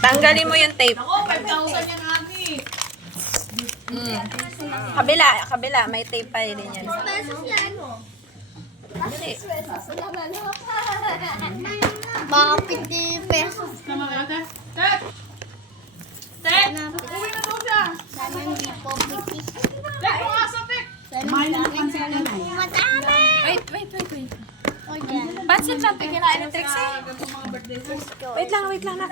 Tanggalin mo yung tape. Ako, 5,000 yan ate. Kabila. May tape pa rin yan. Pesos yan. Dali. Baka 50 pesos. Tama ka ate? Tet! Tet! Uwi na daw siya. Sana hindi po 50. Tet, pumasok, Tet! Madami! Wait. O dyan. Pansit lang, kinain ng Trixie. Wait lang na.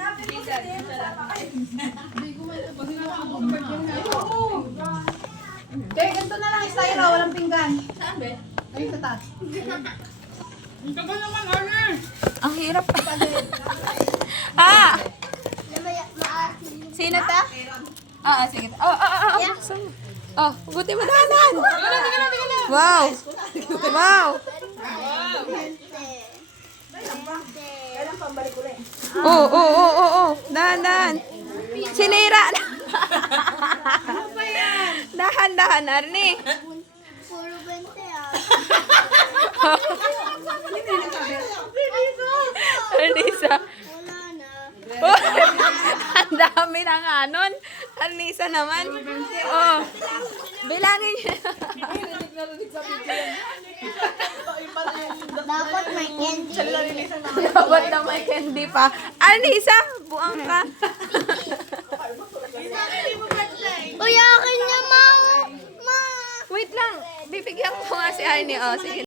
Kaya ganito na lang style, walang pinggan. Saan ba? Ayun sa taas. Ang tagal naman, Arner! Ang hirap. Ah! Maasin. Sino ta? Sige. Buksan mo. Buti mo dahanan. Wow. Dahan. Sinira. Dahan, Arnie. Puro 20 ah. Arnisa. Wala na. Ang dami ng anon. Arnisa naman. Oh. Bilangin niyo. Dapat may candy. Dapat na may candy pa. Arnisa, buang ka. Uy, akin niya, ma. Wait lang. Bibigyan ko nga si Arnie. Sige.